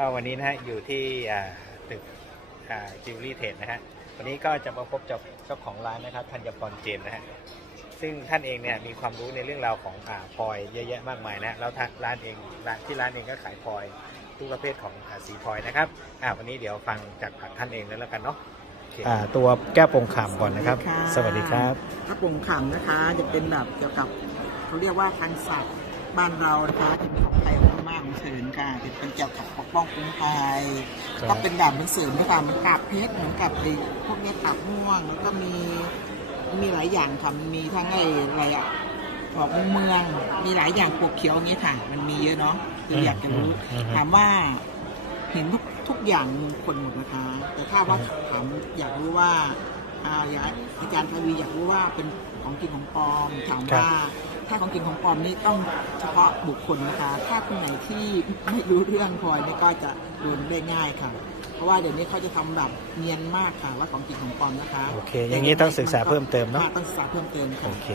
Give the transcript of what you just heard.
ก็วันนี้นะฮะอยู่ที่อ่าตึกจิวเวลรี่เทรดนะฮะวันนี้ก็จะมาพบกับเจ้าของร้านนะครับธัญพรเจมส์นะฮะซึ่งท่านเองเนี่ยมีความรู้ในเรื่องราวของอ่าพลอยเยอะแยะมากมายนะแล้วทางร้านเองร้านที่ร้านเองก็ขายพลอยทุกประเภทของอ่าสีพลอยนะครับอ่าวันนี้เดี๋ยวฟังจากปากท่านเองแล้วกันเนาะอ่าตัวแก้วปงขามก่อนนะครับ สวัสดีครับพระปงขำนะคะจะเป็นแบบเกี่ยวกับเขาเรียกว่าทางสัตว์บ้านเรานะคะจะมีของไทยของมาก ของเฉินค่ะจะเป็นเกี่ยวกับปกป้องคุ้มภัยครับก็เป็นแบบเป็นเสริมด้วยค่ะมันกาบเพชรเหมือนกับไอ้พวกเนี้ยกาบม่วงแล้วก็มีมีหลายอย่างค่ะมันมีทั้งไอ้อะไรอะของเมืองมีหลายอย่างปลูกเขียวอย่างเงี้ยค่ะ มันมีเยอะเนาะคืออยากจะรู้อืมอืมถามว่าเห็นทุกทุกอย่างมงคนหมดนะคะแต่ถ้าว่าถามอยากรู้ว่าอ่าอยากอาจารย์ทวีอยากรู้ว่าเป็นของกินของปลอมถามว่า ถ้าของกินของปลอมนี่ต้องเฉพาะบุคคลนะคะ ถ้าคนไหนที่ไม่รู้เรื่องพลอยนี่ก็จะโดนได้ง่ายค่ะ เพราะว่าเดี๋ยวนี้เขาจะทำแบบเนียนมากค่ะว่าของกินของปลอมนะคะโอเค อย่างนี้ต้องศึกษาเพิ่มเติมเนอะต้องศึกษาเพิ่มเติมค่ะโอเค